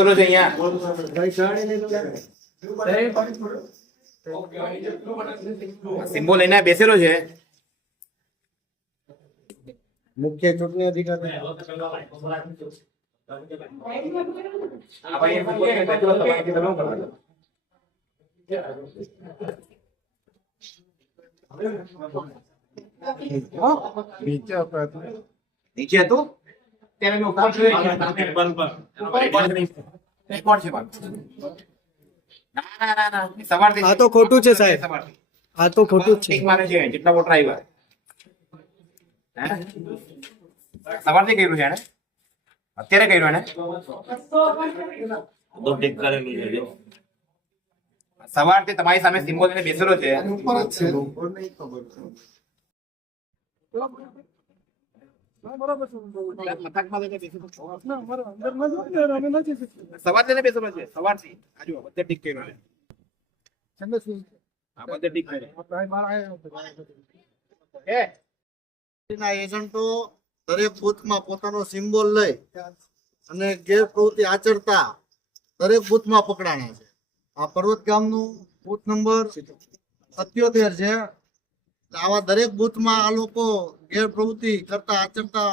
બેસેલો છે અહીંયા સિમ્બોલ લઈને બેસેલો છે મુખ્ય ચૂંટણી અધિકારી આ ભાઈ બેસેલો તમારી તમે કરો નીચે હતું ત્યારે મેં ઉપર જોયું કોણ છે ના સવારથી આ તો ખોટું છે સાહેબ, સવારથી આ તો ખોટું જ છે. ઠીક માને છે જેટલા વોટર આવ્યા સવારથી કર્યું છે એને અત્યારે કર્યું એને સવારથી તમારી સામે સિમ્બોલ લઈને બેસેલો છે ઉપર જ છે, ઉપર નહીં ખબર છે. સવાર લઈને બેસેલો છે સવારથી આજુ બધે ઠીક કર્યું છે આ બધે ઠીક કર્યું ના એજન્ટો દરેક બૂથમાં પોતાનો સિમ્બોલ લઈ અને ગેરપ્રવૃત્તિ આચરતા દરેક બૂથમાં પકડાણા છે. આ પર્વત ગામનું બૂથ નંબર 77 છે. આવા દરેક બૂથમાં આ લોકો ગેરપ્રવૃત્તિ કરતા આચરતા